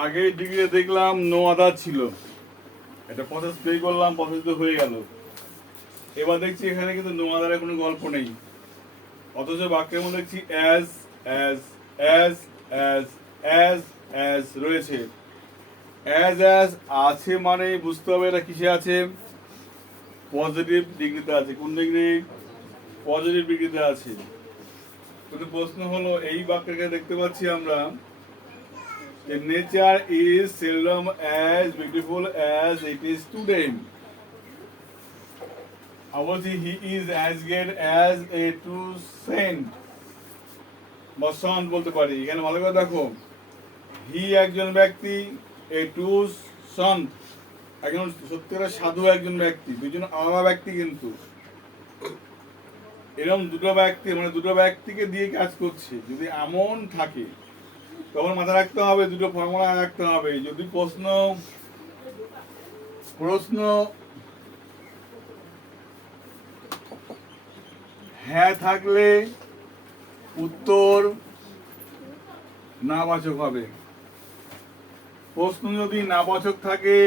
আগের ডিগ্রিতে দেখলাম নো আদার ছিল, একটা প্রসেস পে করলাম, প্রসেস তো হয়ে গেল। এবার দেখছি এখানে কিন্তু নো আদারের কোনো গল্প নেই, অথচ বাক্যের মধ্যে দেখছি as as as as as as রয়েছে। অ্যাজ অ্যাজ আছে মানে বুঝতে হবে এটা কিসে আছে, পজিটিভ ডিগ্রিতে আছে। কোন ডিগ্রি? পজিটিভ ডিগ্রিতে আছে। কিন্তু প্রশ্ন হলো এই বাক্যকে দেখতে পাচ্ছি আমরা nature is seldom as beautiful as it is today. অবশ্যই he is as great as a to saint বা সন্ট বলতে পারি। এখানে ভালো করে দেখো, হি একজন ব্যক্তি, এ টু সন্ট একজন সত্যিকার সাধু একজন ব্যক্তি, দুজন আলাদা ব্যক্তি কিন্তু এরকম দুটো ব্যক্তি মানে দুটো ব্যক্তিকে দিয়ে কাজ করছে। যদি এমন থাকে তখন মাথায় রাখতে হবে, দুটো ফর্মুলা রাখতে হবে। যদি প্রশ্ন প্রশ্ন হ্যাঁ থাকলে উত্তর নাবাচক হবে, প্রশ্ন যদি নাবাচক থাকে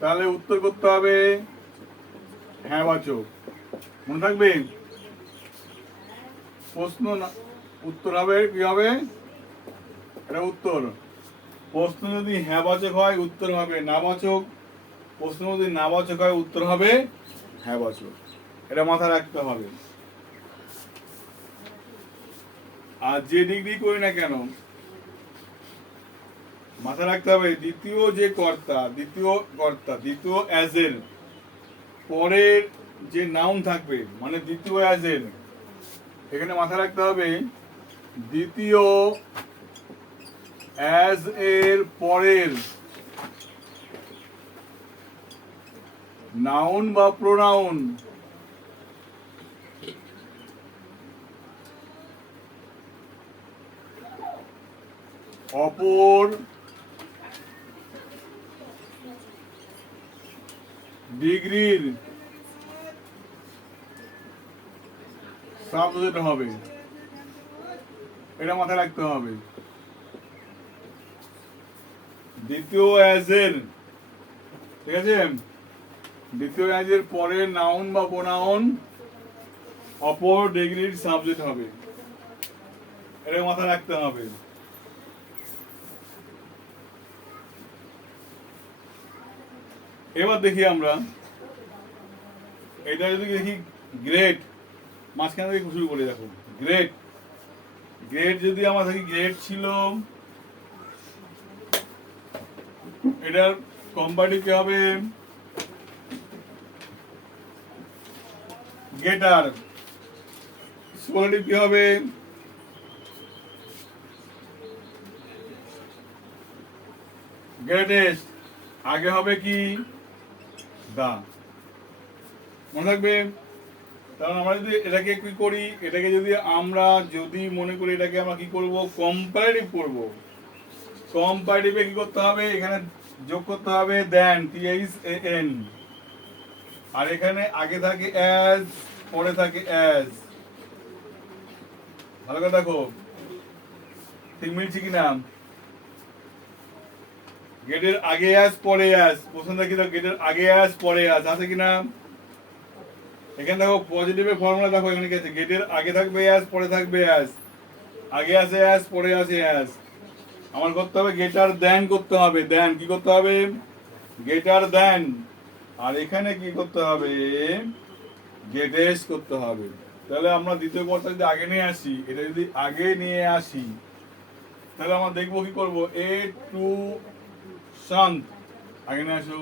তাহলে উত্তর করতে হবে হ্যাঁ বাচক। মনে থাকবে, প্রশ্ন উত্তর হবে কি হবে, এটা উত্তর। প্রশ্ন যদি হ্যাঁ বাচক হয় উত্তর হবে নাবাচক, প্রশ্ন যদি নাবাচক হয় উত্তর হবে হ্যাঁ বাচক। এটা মাথায় রাখতে হবে। আর যে ডিগ্রি করি না কেন মাথায় রাখতে হবে, দ্বিতীয় যে কর্তা, দ্বিতীয় অ্যাজ এর পরের যে নাউন থাকবে মানে দ্বিতীয় অ্যাজ এর, এখানে মাথায় রাখতে হবে দ্বিতীয় অ্যাজ এর পরের নাউন বা প্রোনাউন অপর ডিগ্রির সাবজেক্ট হবে, এটা মাথায় রাখতে হবে। দ্বিতীয় অ্যাজের, ঠিক আছে, দ্বিতীয় অ্যাজের পরের নাউন বা প্রোনাউন অপর ডিগ্রির সাবজেক্ট হবে, এটা মাথায় রাখতে হবে। এবার দেখি আমরা এটা যদি দেখি গ্রেট, মাঝখানে থেকে শুরু করে দেখো গ্রেট। গ্রেট যদি আমার দেখি গ্রেট ছিল, এটার কম্পারেটিভ কি হবে গেটার, সুপারলেটিভ কি হবে গ্রেটেস্ট, আগে হবে কি দা। মনে রাখবে, কারণ আমরা যদি এটাকে কি করি, এটাকে যদি মনে করি এটাকে আমরা কি করব, কম্পারেটিভ করব। কম্পারেটিভে কি করতে হবে, এখানে যোগ করতে হবে দেন, THAN, আর এখানে আগে থাকে অ্যাজ, পরে থাকে অ্যাজ। ভালো করে দেখো ঠিক মিলছে কিনা। গেটের আগে অ্যাজ পরে অ্যাজ, প্রশ্ন দেখি তো গেটের আগে অ্যাজ পরে অ্যাজ আছে কিনা। এখানে দেখো পজিটিভের ফর্মুলা দেখো, এখানে কি আছে, গেটের আগে থাকবে অ্যাজ, পরে থাকবে অ্যাজ, আগে আছে অ্যাজ, পরে আছে অ্যাজ। আমার করতে হবে গেটার দেন করতে হবে, দেন কি করতে হবে গেটার দেন, আর এখানে কি করতে হবে গেটেস করতে হবে। তাহলে আমরা দ্বিতীয় পদটা যদি আগে নিয়ে আসি, এটা যদি আগে নিয়ে আসি তাহলে আমরা দেখবো কি করব, এ টু শান্ত আগে নিয়ে আসো,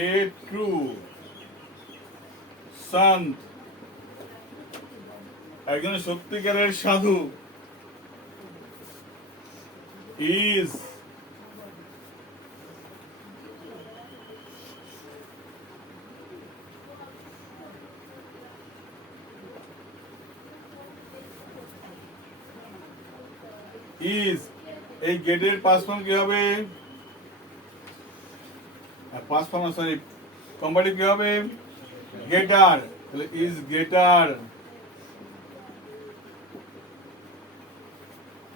এ ট্রু শান্ত একজন সত্যিকারের সাধু, ইজ ইজ এই গেটের পাস ফর্ম কি হবে, পাস ফর্ম সরি কম্পারেটিভ কি হবে গেটার, তাহলে ইজ গেটার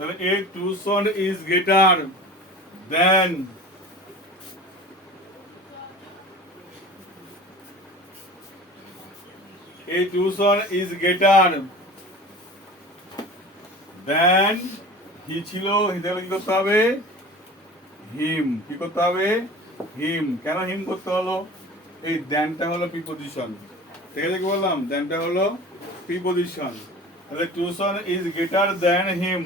তাহলে a tucson is greater than a tucson is greater than he ছিল তাহলে কি করতে হবে হিম কি করতে হবে হিম কেন হিম করতে হলো এই দ্যানটা হলো প্রিপোজিশন ঠিক আছে কি বললাম দ্যানটা হলো প্রিপোজিশন তাহলে টুসন ইজ গ্রেটার দ্যান হিম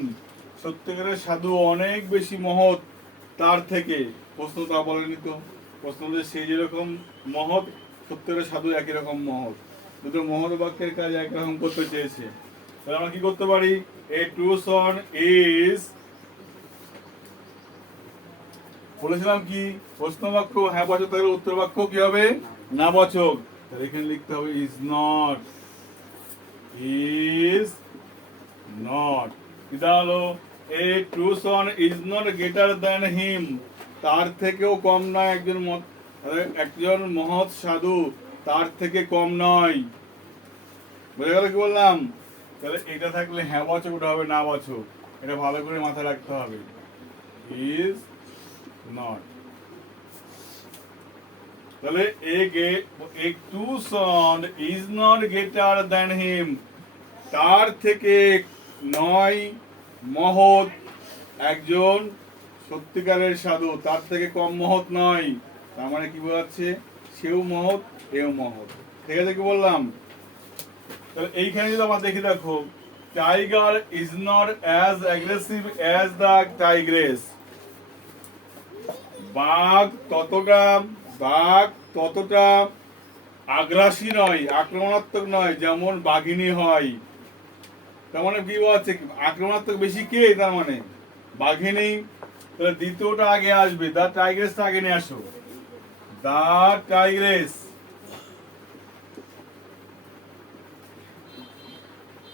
সত্যিকারের সাধু অনেক বেশি মহৎ তার থেকে প্রশ্ন তা বলেনি তো প্রশ্ন হলে সে যেরকম মহৎ সত্যিকারের সাধু একই রকম মহৎ দুটো মহৎ বাক্যের কাজ একরকম করতে চেয়েছে তাহলে আমরা কি করতে পারি এ টুসন ইজ বলেছিলাম কি প্রশ্ন বাক্য হ্যাঁ বাচক তাহলে উত্তর বাক্য কি হবে না বাচক তাহলে এখানে লিখতে হবে ইজ নট কি দাঁড়ালো এ টুসন is not greater than him তার থেকেও কম নয় একজন মহৎ সাধু তার থেকে কম নয় বুঝে গেল কি বললাম তাহলে এটা থাকলে হ্যাঁ বাচক ওটা হবে না বাচক এটা ভালো করে মাথায় রাখতে হবে ইজ নট তাহলে a tucson is not greater than him তার থেকে নয় মহৎ একজন সত্যিকারের সাধু তার থেকে কম মহৎ নয় তার মানে কি বোঝাচ্ছে সেও মহৎ এও মহৎ ঠিক আছে কি বললাম তাহলে এইখানে যদি আমরা দেখি দেখো tiger is not as aggressive as the Tigress বাঘ ততটা আগ্রাসী নয় আক্রমণাত্মক নয় যেমন বাঘিনী হয় তার মানে কি বলছে আক্রমণাত্মক বেশি কে তার মানে বাঘিনী তাহলে দ্বিতীয়টা আগে আসবে দা টাইগ্রেসটা আগে নিয়ে আসো দা টাইগ্রেস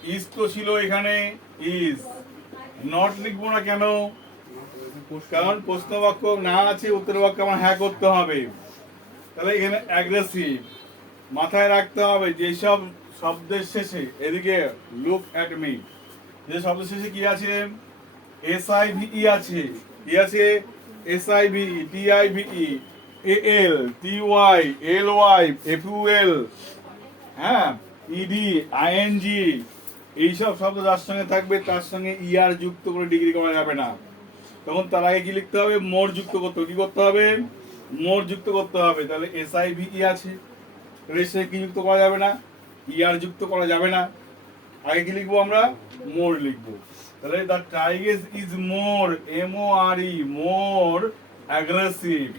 ইজ তো ছিল এখানে ইজ নট লিখবো না কেন কারণ প্রশ্ন বাক্য না আছে উত্তর বাক্য আমার হ্যাঁ করতে হবে তাহলে এখানে অ্যাগ্রেসিভ মাথায় রাখতে হবে যেসব শব্দের শেষে এদিকে লুক অ্যাট মি যে শব্দের শেষে কি আছে SIVE আছে কি আছে SIVE TIVE AL TY LY FUL হ্যাঁ ED ING এইসব শব্দ যার সঙ্গে থাকবে তার সঙ্গে ER যুক্ত করে ডিগ্রি করা যাবে না তখন তার আগে কি লিখতে হবে মোর যুক্ত করতে হবে কি করতে হবে মোর যুক্ত করতে হবে তাহলে SIVE আছে তাহলে সে কি যুক্ত করা যাবে না ER যুক্ত করা যাবে না আগে কি লিখবো আমরা মোর লিখবো তাহলে the Tigress is more MORE more aggressive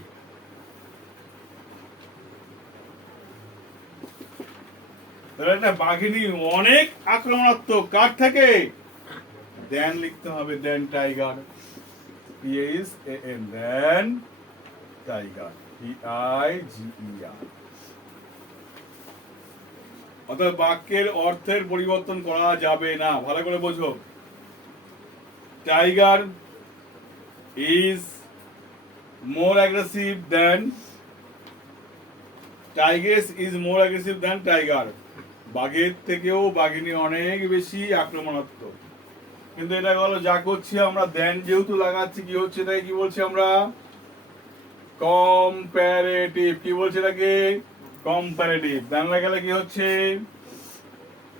তাহলে একটা বাঘিনী অনেক আক্রমণাত্মক কার থেকে দেন লিখতে হবে দেন টাইগার দেন টাইগার TIGER অর্থাৎ বাক্যের অর্থের পরিবর্তন করা যাবে না ভালো করে বোঝো tiger is more aggressive than tigress is more aggressive than tiger বাঘের থেকেও বাঘিনী অনেক বেশি আক্রমণাত্মক কিন্তু এটা হলো যা করছি আমরা দেন যেহেতু লাগাচ্ছি কি হচ্ছে তাই কি বলছি আমরা কম্পারেটিভ কি বলছে এটাকে কম্পারেটিভ দেন লাগালে কি হচ্ছে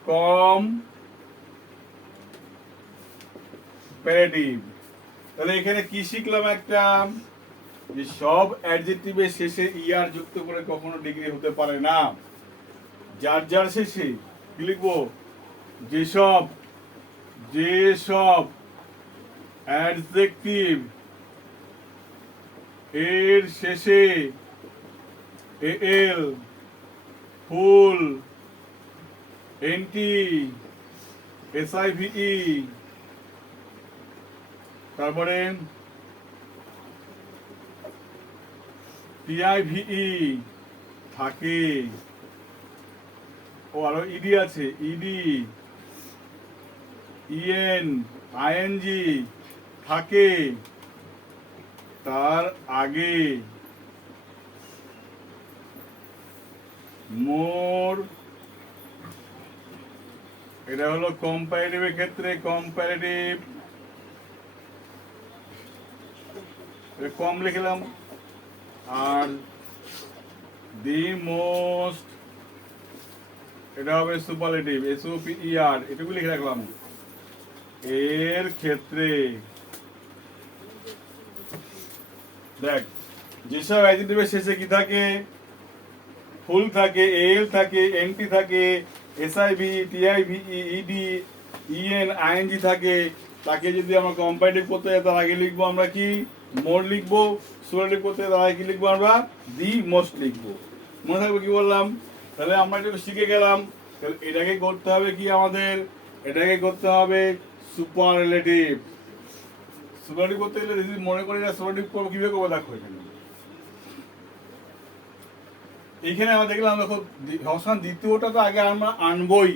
কম্পারেটিভ তাহলে এখানে কি শিখলাম একটা যে সব অ্যাডজেক্টিভের শেষে ER যুক্ত করে কখনো ডিগ্রি হতে পারে না যার যার শেষে কি লিখবো যেসব অ্যাডজেক্টিভ এর শেষে AL ফুল NT SIVE তারপরে TIVE থাকে ও আরো ED আছে ED EN ING থাকে তার আগে মোর এটা হলো কম্পারেটিভের ক্ষেত্রে কম্পারেটিভ কম লিখলাম, আর দি মোস্ট এটা হবে সুপারলেটিভ, SUPER, এটুকু লিখে রাখলাম। এর ক্ষেত্রে দেখ, যেসব অ্যাডজেক্টিভের শেষে কি থাকে, ফুল থাকে, এল থাকে, এনটি থাকে, SIV, TIV, ED, EN, ING থাকে, তাকে যদি আমরা কম্পারেটিভ করতে যাই তার আগে লিখবো আমরা কি, মোর লিখবো। সুপারলেটিভ করতে যাই তার আগে কি লিখবো আমরা, দি মোস্ট লিখবো। মনে থাকবে কি বললাম? তাহলে আমরা একটু শিখে গেলাম। তাহলে এটাকে করতে হবে কি আমাদের, এটাকে করতে হবে সুপারলেটিভ। সুপারলেটিভ করতে গেলে যদি মনে করি না সুপারলেটিভ করবো, কিভাবে করবো দেখো এখানে। এইখানে আমরা দেখলাম, দেখো সবসময় দ্বিতীয়টা তো আগে আমরা আনবই।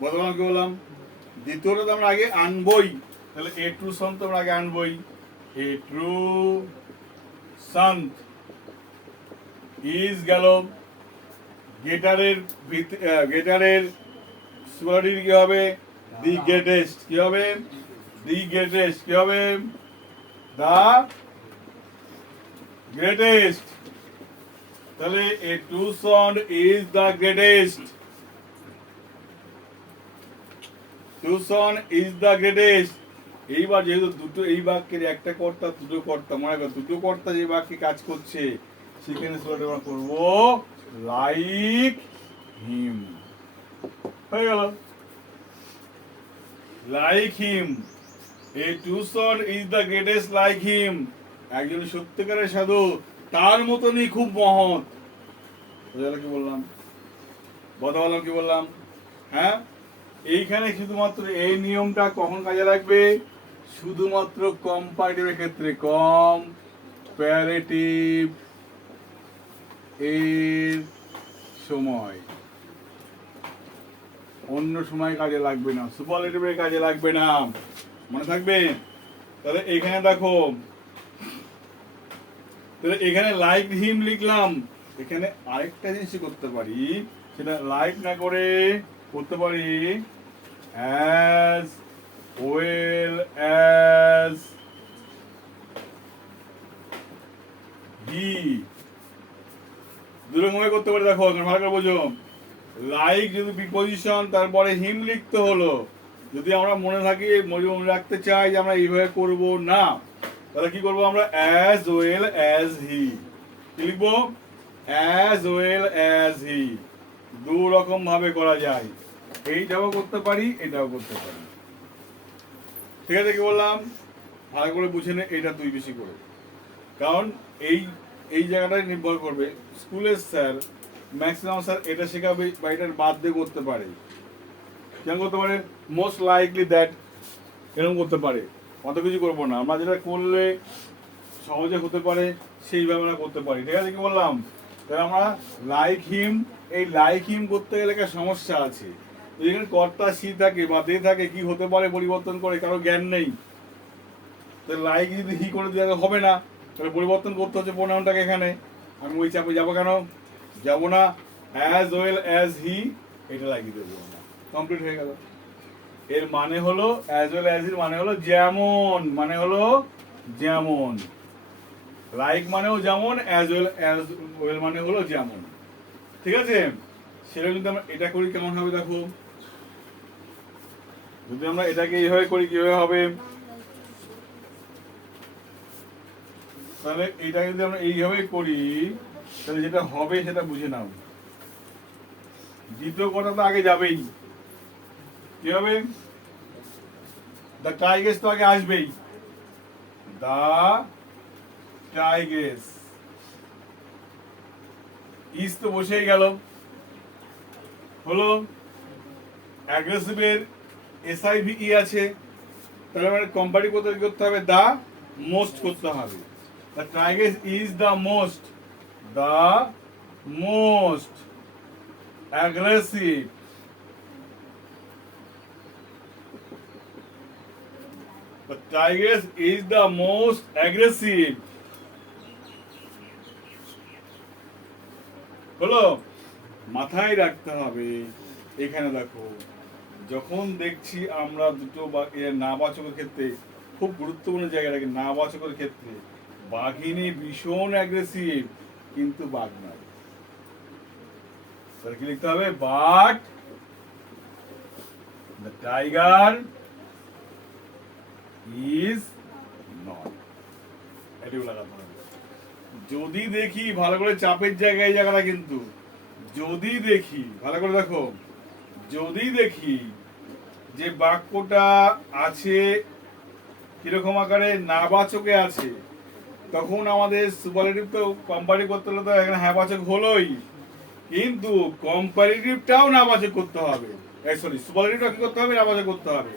বললাম কি বললাম, দ্বিতীয়টা তো আমরা আগে আনবই। তাহলে এ ট্রু সন তো আমরা আগে আনবই। এ ট্রু সন ইজ গেল গেটারের গেটারের সুপারলেটিভ কি হবে, দি গ্রেটেস্ট। কি হবে, দি গ্রেটেস্ট। কি হবে, দা গ্রেটেস্ট। তাহলে a true son is the greatest. True son is the greatest. এইবার যেহেতু দুটো, এই বাক্যের একটা কর্তা দুটো কর্তা, মনে করো দুটো কর্তা যে বাক্যে কাজ করছে, সেখানে আমরা করবো লাইক হিম। হয়ে গেল, like him. A true son is the greatest like him. একজন সত্যিকারের সাধু তার মতনই খুব মহৎ। কি বললাম, বললাম কি বললাম, হ্যাঁ। এইখানে শুধুমাত্র এই নিয়মটা কখন কাজে লাগবে, শুধুমাত্র কম্পারেটিভের ক্ষেত্রে, কম্পারেটিভ এর সময়, অন্য সময় কাজে লাগবে না, সুপারলেটিভের কাজে লাগবে না, মনে থাকবে। তাহলে এখানে দেখো, তাহলে এখানে লাইক হিম লিখলাম, এখানে আরেকটা জিনিস করতে পারি, সেটা লাইক না করে করতে পারি as well as he। দুরকমভাবে করতে পারি, দেখো ভালো করে বোঝো। লাইক যদি প্রিপজিশন, তারপরে হিম লিখতে হলো। যদি আমরা মনে থাকি, মনে রাখতে চাই যে আমরা এইভাবে করব না, তাহলে কি করবো আমরা, as well as he। কি লিখবো, as well as he। দু রকম ভাবে করা যায়, এইটাও করতে পারি, এটাও করতে পারি। ঠিক আছে, কি বললাম, ভালো করে বুঝে নে, এটা তুই বেশি করে। কারণ এই এই জায়গাটাই নির্ভর করবে। স্কুলের স্যার ম্যাক্সিমাম স্যার এটা শেখাবে বা এটার বাদ দিয়ে করতে পারে। কেন করতে পারে, মোস্ট লাইকলি দ্যাট, এরকম করতে পারে। অত কিছু করবো না, আমরা যেটা করলে সহজে হতে পারে সেইভাবে আমরা করতে পারি। ঠিক আছে, কি বললাম। তাহলে আমরা লাইক হিম, এই লাইক হিম করতে গেলে একটা সমস্যা আছে। যেখানে কর্তা সি থাকে বা দে থাকে, কি হতে পারে পরিবর্তন করে কারো জ্ঞান নেই। তাহলে লাইক যদি হি করে দেওয়া হবে না, তাহলে পরিবর্তন করতে হচ্ছে প্রোনাউনটাকে। এখানে আমি ওই চাপে যাবো কেন, যাবো না। অ্যাজ ওয়েল অ্যাজ হি এটা লাগিয়ে দেবো, কমপ্লিট হয়ে গেল। এর মানে হলো অ্যাজ ওয়েল অ্যাজ হির মানে হলো যেমন, মানে হলো যেমন। লাইক মানেও যেমন, অ্যাজ ওয়েল মানে হলো যেমন। ঠিক আছে, সেটা যদি আমরা এটা করি কেমন হবে দেখো। যদি আমরা এটাকে এইভাবে করি কিভাবে হবে, তাহলে এটা যদি আমরা এইভাবে করি, তাহলে যেটা হবে সেটা বুঝে নাও। দ্বিতীয় কথা তো আগে যাবেই, কি হবে, দ্য টাইগ্রেস তো আগে আসবেই। দ্য টাইগ্রেস, ইস তো বসেই গেল, হলো। অ্যাগ্রেসিভের SIVE আছে, তাহলে মানে কম্পারেটিভ করতে হবে, দা মোস্ট করতে হবে। The Tigress is the most, the most aggressive. The tigress is the most aggressive. হলো, মাথায় রাখতে হবে। এখানে দেখো, যখন দেখছি আমরা দুটো নাবাচকের ক্ষেত্রে খুব গুরুত্বপূর্ণ জায়গাটাকে নাবাচকের ক্ষেত্রে। বাঘিনী ভীষণ অ্যাগ্রেসিভ, কিন্তু বাঘ নয়। তাহলে কি লিখতে হবে? But the tiger is not. এটিও লাগাতে হবে। যদি দেখি ভালো করে, চাপের জায়গায় এই জায়গাটা কিন্তু, যদি দেখি ভালো করে দেখো, যদি দেখি যে বাক্যটা আছে কিরকম আকারে নাবাচকে আছে, তখন আমাদের সুপারলেটিভ তো কম্পারেটিভ করতে হলে তো এখানে হ্যাঁবাচক হলোই, কিন্তু কম্পারেটিভটাও নাবাচক করতে হবে। সরি, সুপারলেটিভটা কি করতে হবে? নাবাচক করতে হবে।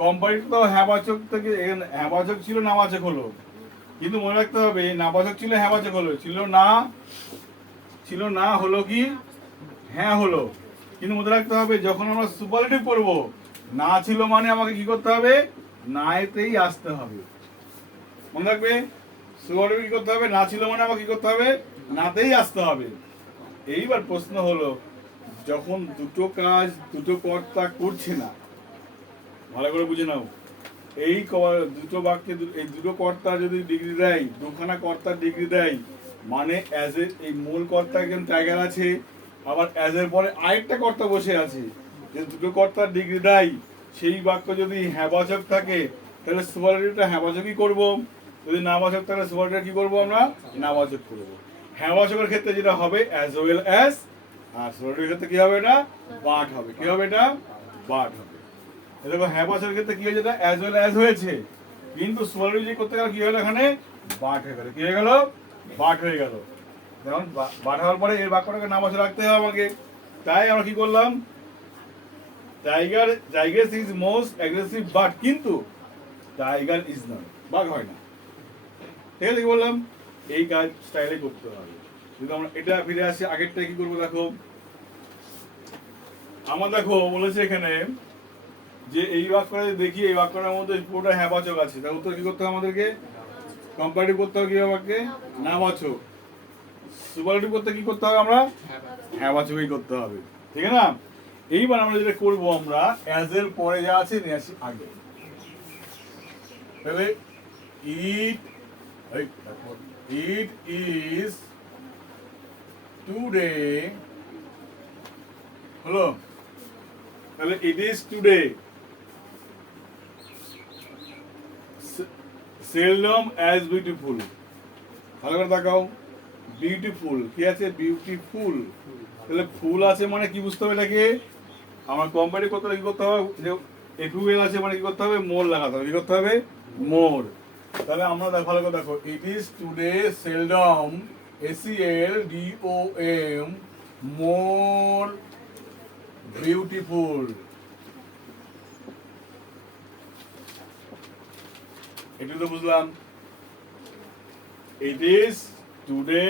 কম্পারেটিভ তো হ্যাঁবাচক থেকে হ্যাঁবাচক ছিল, নাবাচক হলো, কিন্তু মনে রাখতে হবে নাবাচক ছিল, হ্যাঁবাচক হলো, ছিল না হলো কি হ্যাঁ হলো। কিন্তু মনে রাখতে হবে যখন আমরা সুপারলেটিভ করব, না ছিল মানে আমাকে কি করতে হবে? না এতেই আসতে হবে। মনে রাখবে, সুপারলেটিভ কি করতে হবে? না ছিল মানে আমাকে কি করতে হবে? নাতেই আসতে হবে। এইবার প্রশ্ন হলো, যখন দুটো কাজ দুটো কর্তা করছে না, ভালো করে বুঝে নাও, এই দুটো বাক্যে এই দুটো কর্তা যদি ডিগ্রি দেয়, দুখানা কর্তার ডিগ্রি দেয়, মানে অ্যাজ এ এই মূল কর্তা একজন টাইগার আছে, আবার অ্যাজ এর পরে আরেকটা কর্তা বসে আছে, যে দুটো কর্তার ডিগ্রি দেয়, সেই বাক্য যদি হ্যাঁবাচক থাকে তাহলে সুপারলেটিভটা হ্যাঁবাচকই করব, যদি নাবাচক থাকে সুপারলেটিভ কি করব? আমরা নাবাচক করব। হ্যাঁবাচকের ক্ষেত্রে যেটা হবে অ্যাজ ওয়েল অ্যাজ, আর সুপারলেটিভের ক্ষেত্রে কি হবে? এটা বাট হবে। কি হবে? এটা বাট হবে। দেখো হ্যাঁবাচকের ক্ষেত্রে কি হয়েছে? এটা অ্যাজ ওয়েল অ্যাজ হয়েছে, কিন্তু সুপারলেটিভ করতে গেলে কি হলো? এখানে বাট হয়ে গেল। কি হয়ে গেল? বাট হয়ে গেল। যেমন বাট হওয়ার পরে এর বাক্যটাকে নাবাচক রাখতে হবে আমাকে। তাই আমরা কি করলাম? Tiger is most aggressive but, কিন্তু টাইগার ইজ নট, বাঘ হয় না। ঠিক আছে, কি বললাম? এই কাজ স্টাইলে করতে হবে। যদি আমরা এটা ফিরে আসি আগেরটা, কি করবো দেখো, আমার দেখো বলেছে এখানে যে এই বাক্যটা দেখি, এই বাক্যটার মধ্যে পুরোটা হ্যাঁবাচক আছে, তার উত্তর কি করতে হবে? আমাদেরকে কম্পারেটিভ করতে হবে। কি বাক্যে? নাবাচক। সুপারলেটিভ করতে কি করতে হবে? আমরা হ্যাঁবাচকই করতে হবে। ঠিক আছে না? এইবার আমরা যেটা করবো, আমরা অ্যাজ এর পরে যা আছে নিয়ে আসি আগে। তাহলে ইট ইজ টুডে হলো, তাহলে ইট is today seldom as beautiful. ভালো করে তাকাও, বিউটিফুল কি আছে? বিউটিফুল। তাহলে ফুল আছে মানে কি বুঝতে হবে? এটাকে আমার কম্পারেটিভ করতে কি করতে হবে? এফুএল আছে মানে কি করতে হবে? মোর লাগাতে হবে। কি করতে হবে? মোর। তাহলে আমরা ভালো করে দেখো, ইট is today seldom, SELDOM, more beautiful. এটা তো বুঝলাম। ইট is today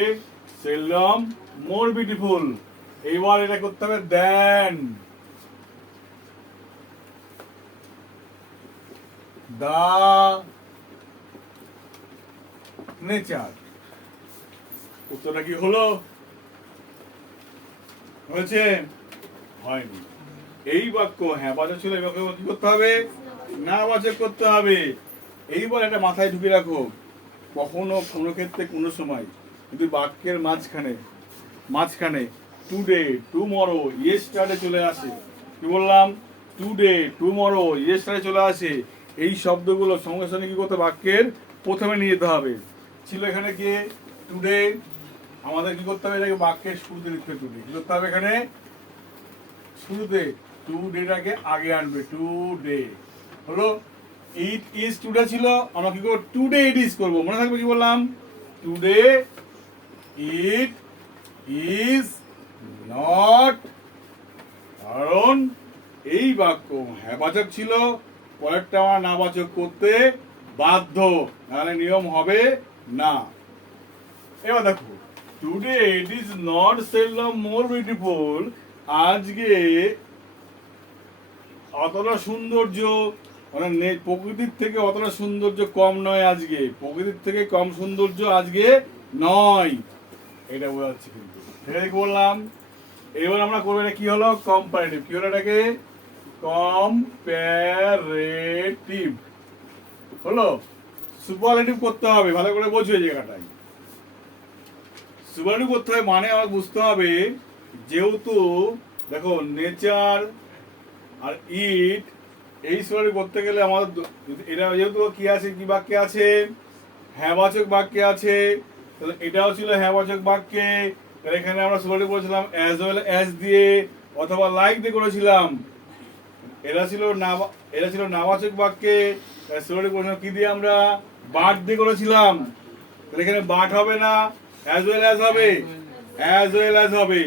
seldom more beautiful. এইবার এটা করতে হবে দেন দা নেচার। উত্তরটা কি হলো? হয়েছে? হয়নি। এই বাক্য হ্যাঁবাচক ছিল, এই বাক্য কি করতে হবে? নাবাচক করতে হবে। এইবার এটা মাথায় ঢুকে রাখো, কখনো কোনো ক্ষেত্রে কোনো সময় যদি বাক্যের মাঝখানে টুডে, টুমরো, ইয়েস্টারডে চলে আসে, কি বললাম? টুডে, টুমরো, ইয়েস্টারডে চলে আসে, এই শব্দগুলো সঙ্গে সঙ্গে কি করতে? বাক্যের প্রথমে নিয়ে যেতে হবে। ছিল এখানে কি? টুডে। আমাদের কি করতে হবে? এটাকে বাক্যের শুরুতে লিখতে হবে। টুডে কি করতে হবে? এখানে শুরুতে টুডেটাকে আগে আনবে। টুডে হলো, ইট ইজ টুডে ছিল, আমরা কি করবো? টুডে ইট ইজ করবো। মনে থাকবে কি বললাম? টুডে ইট ইজ নট, কারণ এই বাক্য হ্যাঁবাচক ছিল, পরেরটা আমার নাবাচক করতে বাধ্য, নাহলে নিয়ম হবে না। এবার দেখো, today it is not seldom more beautiful, আজকে অতটা সৌন্দর্য মানে প্রকৃতির থেকে অতটা সৌন্দর্য কম নয়, আজকে প্রকৃতির থেকে কম সৌন্দর্য আজকে নয়, এটা বোঝাচ্ছে। কিন্তু এটা কি বললাম? এবার আমরা করবো, এটা কি হলো? কম্পারেটিভ। কি হলো এটাকে? কম্পারেটিভ। হলো সুপারলেটিভ করতে হবে, ভালো করে বোঝো এই জায়গাটায়। সুপারলেটিভ করতে হবে মানে আমার বুঝতে হবে, যেহেতু দেখো নেচার আর ইট, এই সুপারলেটিভ করতে গেলে আমাদের এটা যেহেতু কি আছে, কি বাক্যে আছে, হ্যাঁবাচক বাক্যে আছে, তাহলে এটাও ছিল হ্যাঁবাচক বাক্যে। তাহলে এখানে আমরা সুপারলেটিভ করেছিলাম অ্যাজ ওয়েল অ্যাজ দিয়ে অথবা লাইক দিয়ে করেছিলাম। এরা ছিল নাবাচক বাক্যে, সুপারলেটিভ করেছিলাম কি দিয়ে আমরা, বাট দিয়ে করেছিলাম। তাহলে এখানে বাট হবে না, অ্যাজ ওয়েল অ্যাজ হবে, অ্যাজ ওয়েল অ্যাজ হবে।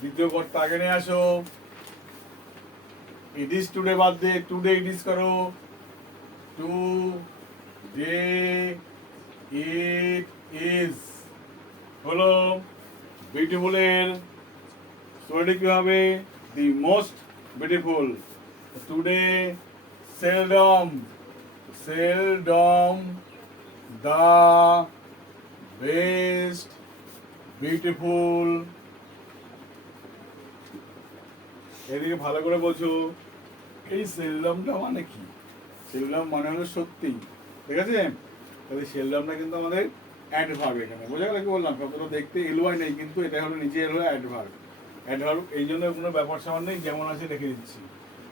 দ্বিতীয় কর্তা আগে নিয়ে আসো, ইট ইজ টুডে বাদ দিয়ে টুডে ইট ইজ করো, টু ডে ইট ইজ হলো। বিউটিফুল এর স্টোরি কি হবে, the most beautiful. Today seldom, seldom the best beautiful। এদিকে ভালো করে বলছো, এই সেলডমটা মানে কি? সেলডম মানে হলো সত্যি, ঠিক আছে? তাহলে সেলডমটা কিন্তু আমাদের অ্যাডভার্ব, এখানে বোঝা গেল কি বললাম? শব্দটা দেখতে এলওয়াই নেই, কিন্তু এটা হলো নিজে হলো অ্যাডভার্ব। অ্যাডভার্ব এই জন্য কোনো ব্যাপার স্যাপার নেই, যেমন আছে রেখে দিচ্ছি।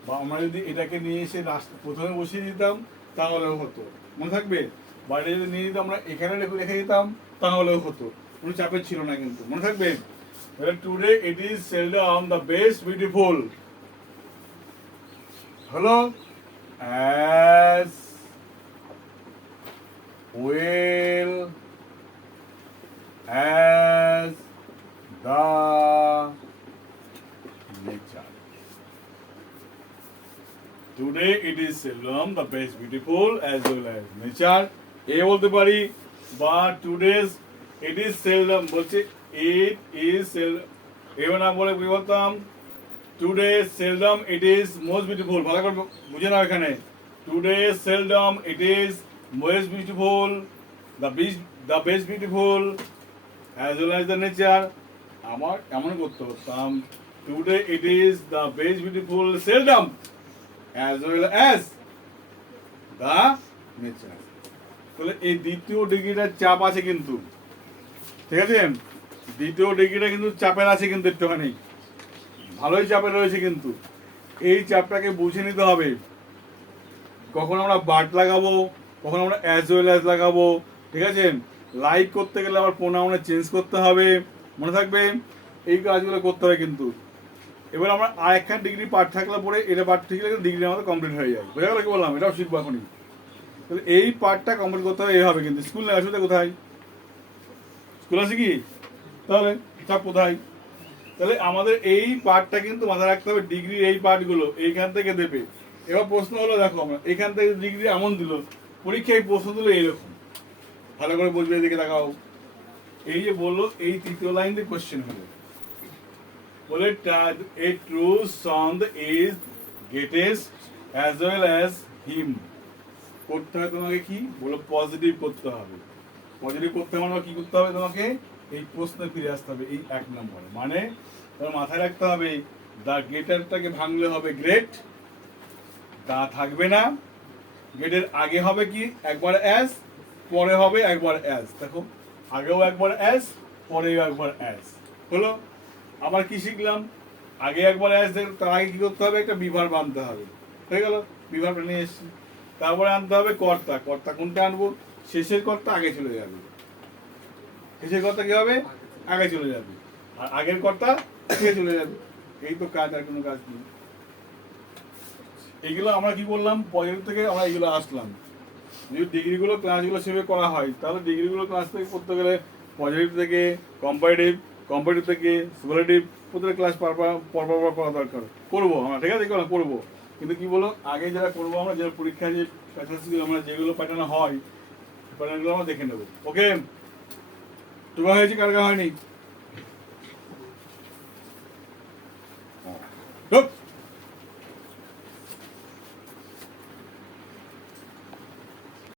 বা আমরা যদি এটাকে নিয়ে এসে প্রথমে বসিয়ে দিতাম তাহলেও হতো, মনে থাকবে। বাইরে যদি নিয়ে দিতাম আমরা এখানে রেখে দিতাম তাহলেও হতো, কোনো চাপের ছিল না, কিন্তু মনে থাকবে। Today it is seldom the best beautiful হলো, as well as the nature. Today it is seldom the best beautiful as well as nature। এ বলতে পারি, বা today's it is seldom বলছে it is seldom, এবার না বলে কি বলতাম, today seldom it is most beautiful। ভালো করে বুঝে নাও এখানে, today seldom it is most beautiful, the best beautiful as well as the nature। আমার এমন করতে হতাম, today it is the best beautiful seldom as well as the nature। তাহলে এই দ্বিতীয় ডিগ্রিটার চাপ আছে কিন্তু, ঠিক আছে? দ্বিতীয় ডিগ্রিটা কিন্তু চাপের আছে, কিন্তু একটুখানি ভালোই চাপের রয়েছে, কিন্তু এই চাপটাকে বুঝে নিতে হবে। কখন আমরা বাট লাগাবো, কখন আমরা অ্যাজ ওয়েল অ্যাজ লাগাবো, ঠিক আছে? লাইক করতে গেলে আবার প্রোনাউনে চেঞ্জ করতে হবে, মনে থাকবে। এই কাজগুলো করতে হবে কিন্তু। এবার আমরা আর একখান ডিগ্রি পার্ট থাকলে পরে এটা পার্ট ঠিক লাগলে ডিগ্রি আমাদের কমপ্লিট হয়ে যায়, বোঝা গেল কি বললাম? এটাও শিখবো এখনই। তাহলে এই পার্টটা কমপ্লিট করতে হবে এইভাবে, কিন্তু স্কুল নেই, আসলে কোথায় স্কুল আছে কি? তাহলে সব কোথায়? তাহলে আমাদের এই পার্টটা কিন্তু মাথায় রাখতে হবে, ডিগ্রি এই পার্টগুলো এইখান থেকে দেবে। এবার প্রশ্ন হলো, দেখো আমরা এখান থেকে ডিগ্রি এমন দিল, পরীক্ষায় প্রশ্ন দিল এইরকম, ভালো করে বুঝবে, এদিকে দেখাও। এই যে বললো, এই তৃতীয় লাইন দিয়ে কোশ্চেন হলো, বলে a true son is greatest as well as him। করতে হবে তোমাকে কি বলো, পজিটিভ করতে হবে। পজিটিভ করতে হবে কি করতে হবে তোমাকে, এই প্রশ্নে ফিরে আসতে হবে, এই এক নম্বরে। মানে তোমার মাথায় রাখতে হবে, দা গ্রেটারটাকে ভাঙলে হবে গ্রেট, দা থাকবে না। গ্রেটের আগে হবে কি একবার অ্যাজ, পরে হবে একবার অ্যাজ। দেখো আগেও একবার অ্যাজ, পরেও একবার অ্যাজ হলো। আবার কি শিখলাম, আগে একবার অ্যাজ, তার আগে কি করতে হবে, একটা বিভার্ব আনতে হবে, হয়ে গেল। বিভার্বটা নিয়ে এসছি, তারপরে আনতে হবে কর্তা। কর্তা কোনটা আনবো, শেষের কর্তা আগে চলে যাবে, শেষের কর্তা কি হবে, আগে চলে যাবে, আর আগের কর্তা আগে চলে যাবে। এই তো কাজ, আর কোনো কাজ নেই। এইগুলো আমরা কি করলাম, পজিটিভ থেকে আমরা এইগুলো আসলাম। যদি ডিগ্রিগুলো ক্লাসগুলো সেভাবে করা হয়, তাহলে ডিগ্রিগুলো ক্লাস থেকে করতে গেলে পজিটিভ থেকে কম্পারেটিভ, কম্পারেটিভ থেকে সুপারলেটিভ, প্রত্যেকটা ক্লাস পর করা দরকার। করবো আমরা, ঠিক আছে, করবো। কিন্তু কি বলো, আগে যারা করবো আমরা, যারা পরীক্ষায় যে প্যাটার্নগুলো আমরা যেগুলো পাঠানো হয়, প্যাটার্নগুলো আমরা দেখে নেবো। ওকে, তোমার হয়েছে, কার হয়নি?